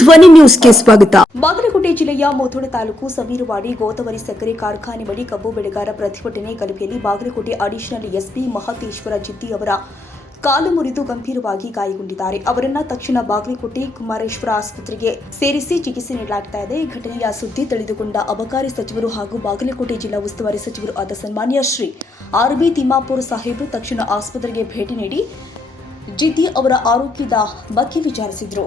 ಧ್ವನಿ ನ್ಯೂಸ್ಗೆ ಸ್ವಾಗತ. ಬಾಗಲಕೋಟೆ ಜಿಲ್ಲೆಯ ಮುಧೋಳ ತಾಲೂಕು ಸಮೀರವಾಡಿ ಗೋತವರಿ ಸಕ್ಕರೆ ಕಾರ್ಖಾನೆ ಬಳಿ ಕಬ್ಬು ಬೆಳೆಗಾರ ಪ್ರತಿಭಟನೆ ಗಲಭೆಯಲ್ಲಿ ಬಾಗಲಕೋಟೆ ಅಡಿಷನಲ್ ಎಸ್ಪಿ ಮಹತೇಶ್ವರ ಜಿತ್ತಿ ಅವರ ಕಾಲು ಮುರಿದು ಗಂಭೀರವಾಗಿ ಗಾಯಗೊಂಡಿದ್ದಾರೆ. ಅವರನ್ನ ತಕ್ಷಣ ಬಾಗಲಕೋಟೆ ಕುಮಾರೇಶ್ವರ ಆಸ್ಪತ್ರೆಗೆ ಸೇರಿಸಿ ಚಿಕಿತ್ಸೆ ನೀಡಲಾಗ್ತಾ ಇದೆ. ಘಟನೆಯ ಸುದ್ದಿ ತಿಳಿದುಕೊಂಡ ಅಬಕಾರಿ ಸಚಿವರು ಹಾಗೂ ಬಾಗಲಕೋಟೆ ಜಿಲ್ಲಾ ಉಸ್ತುವಾರಿ ಸಚಿವರು ಆದ ಸನ್ಮಾನ್ಯ ಶ್ರೀ ಆರ್ ಬಿ ಸಾಹೇಬ್ ತಕ್ಷಣ ಆಸ್ಪತ್ರೆಗೆ ಭೇಟಿ ನೀಡಿ ಜಿದ್ದಿ ಅವರ ಆರೋಗ್ಯದ ಬಗ್ಗೆ ವಿಚಾರಿಸಿದರು.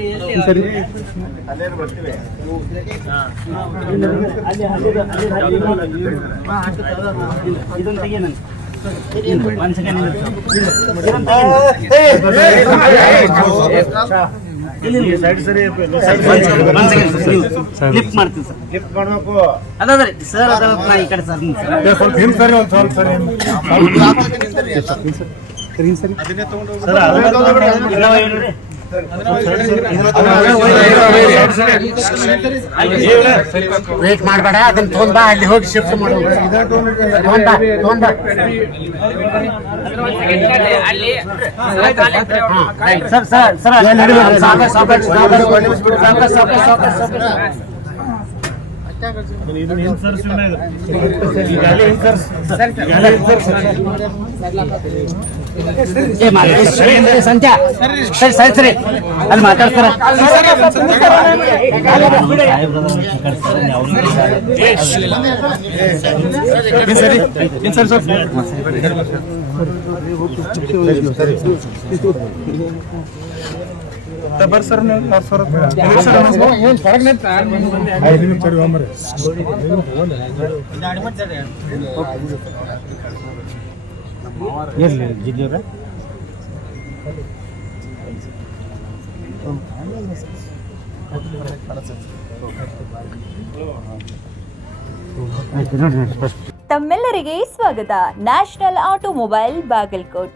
ಸರಿ. ಸೈಡ್ ಸರಿ ಲಿಫ್ಟ್ ಮಾಡ್ತೀನಿ ಸರ್. ಲಿಫ್ಟ್ ಮಾಡ್ಬೇಕು ಅದಾದ್ರಿ ಸರ್ ಅದ ಈ ಕಡೆ ಸರ್ ಸರ್ ಸ್ವಲ್ಪ ಹಿಂದ್ ಸರಿ ಒಂದ್ ಸ್ವಲ್ಪ ಸರಿ ಸರ್ ಇಲ್ಲವ ಹೇಳ್ರಿ ವೇಟ್ ಮಾಡಬೇಡ ಅದನ್ನ ತೊಗೊಂಡ್ ಬಾ ಅಲ್ಲಿ ಹೋಗಿ ಶಿಫ್ಟ್ ಮಾಡು ತೊಗೊಂಡ್ ಬಾ ತೊಗೊಂಡ್ ಬಾ. ಸರ್. ಸರ್ ಸರ್ ಸಾವ್ಕಾಶ, ಸಾವ್ಕಾಶ, ಸಾವ್ಕಾಶ, ಸಾವ್ಕಾಶ, ಸಾವ್ಕಾಶ, ಮಾತಾಡಿ ಸರಿ ಸರಿ. ಸರಿ ಅಲ್ಲಿ ಮಾತಾಡ್ತಾರ ಸರಿ ನೀವು ಸಾವಿರ ಜಿಲ್ಲೆಯವ್ರೆ? ತಮ್ಮೆಲ್ಲರಿಗೆ ಸ್ವಾಗತ. National automobile Bagalkot